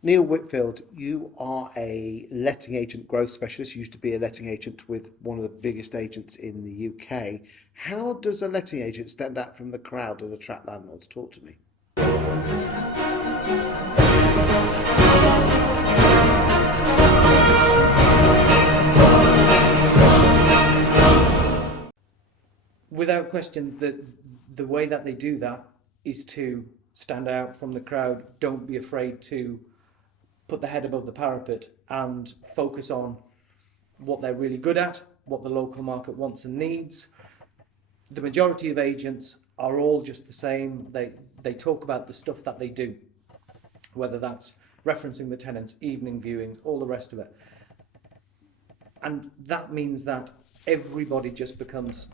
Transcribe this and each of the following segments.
Neil Whitfield, you are a letting agent growth specialist. You used to be a letting agent with one of the biggest agents in the UK. How does a letting agent stand out from the crowd and attract landlords? Talk to me. Without question, the way that they do that is to stand out from the crowd. Don't be afraid to put the head above the parapet and focus on what they're really good at, what the local market wants and needs. The majority of agents are all just the same. They talk about the stuff that they do, whether that's referencing the tenants, evening viewings, all the rest of it. And that means that everybody just becomes,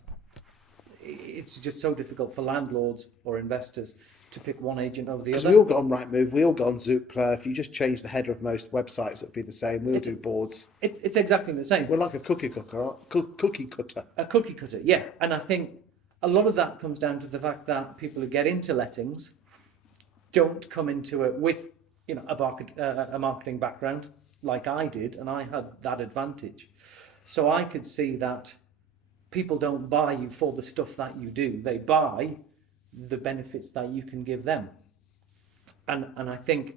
it's just so difficult for landlords or investors to pick one agent over the other. Because we all got on Rightmove, we all got on Zoopla. If you just change the header of most websites, it'd be the same. We'll do boards. It's exactly the same. We're like a cookie cutter. Cookie cutter. A cookie cutter, yeah. And I think a lot of that comes down to the fact that people who get into lettings don't come into it with a marketing background like I did, and I had that advantage. So I could see that people don't buy you for the stuff that you do. They buy the benefits that you can give them. And I think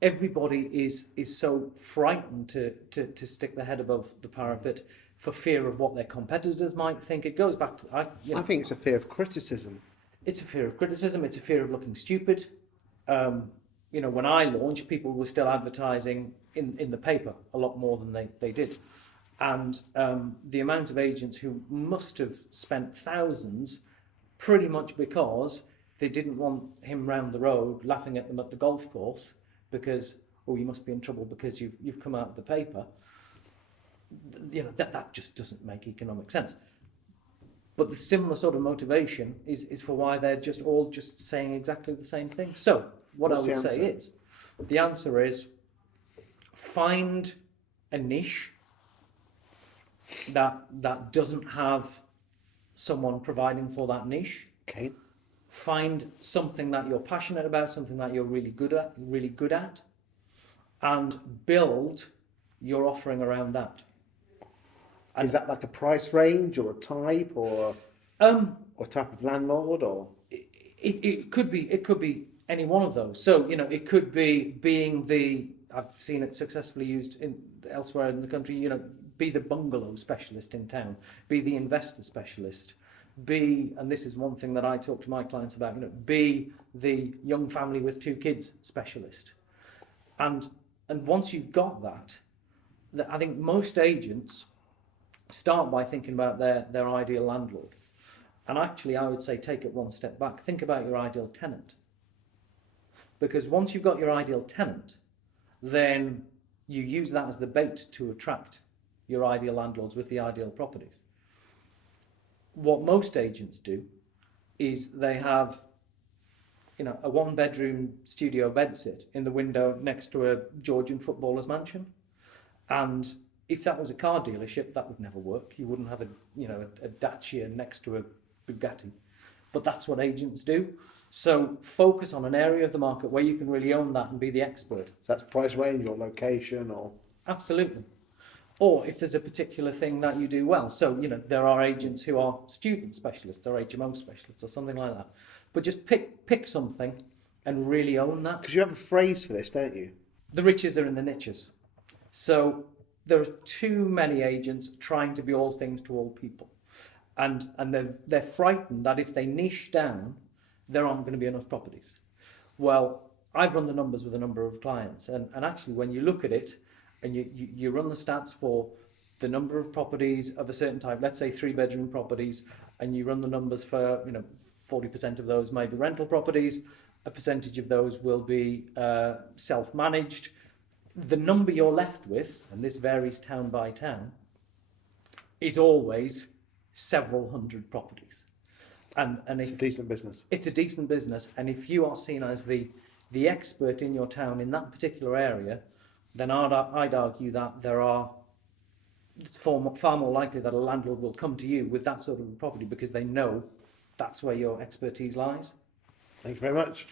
everybody is so frightened to stick their head above the parapet for fear of what their competitors might think. It goes back to I think it's a fear of criticism. It's a fear of criticism. It's a fear of looking stupid. When I launched, people were still advertising in the paper a lot more than they did. And the amount of agents who must have spent thousands pretty much because they didn't want him round the road laughing at them at the golf course because, oh, you must be in trouble because you've come out of the paper. That just doesn't make economic sense. But the similar sort of motivation is for why they're just all just saying exactly the same thing. So what I would say is, the answer is find a niche that doesn't have someone providing for that niche. Okay. Find something that you're passionate about, something that you're really good at, and build your offering around that. Is that like a price range or a type or type of landlord or? It could be any one of those. So it could be being I've seen it successfully used elsewhere in the country. Be the bungalow specialist in town, be the investor specialist, and this is one thing that I talk to my clients about, be the young family with 2 kids specialist. And once you've got that, I think most agents start by thinking about their ideal landlord. And actually, I would say take it one step back. Think about your ideal tenant. Because once you've got your ideal tenant, then you use that as the bait to attract your ideal landlords with the ideal properties. What most agents do is they have a 1-bedroom studio bedsit in the window next to a Georgian footballer's mansion. And if that was a car dealership, that would never work. You wouldn't have a Dacia next to a Bugatti. But that's what agents do. So focus on an area of the market where you can really own that and be the expert. So that's price range or location or? Absolutely. Or if there's a particular thing that you do well. So, there are agents who are student specialists or HMO specialists or something like that. But just pick something and really own that. Because you have a phrase for this, don't you? The riches are in the niches. So there are too many agents trying to be all things to all people. And they're frightened that if they niche down, there aren't going to be enough properties. Well, I've run the numbers with a number of clients. And actually, when you look at it, and you run the stats for the number of properties of a certain type, let's say 3-bedroom properties, and you run the numbers for 40% of those may be rental properties, a percentage of those will be self-managed. The number you're left with, and this varies town by town, is always several hundred properties. And it's a decent business. It's a decent business, and if you are seen as the expert in your town in that particular area, then I'd argue that it's far more likely that a landlord will come to you with that sort of property because they know that's where your expertise lies. Thank you very much.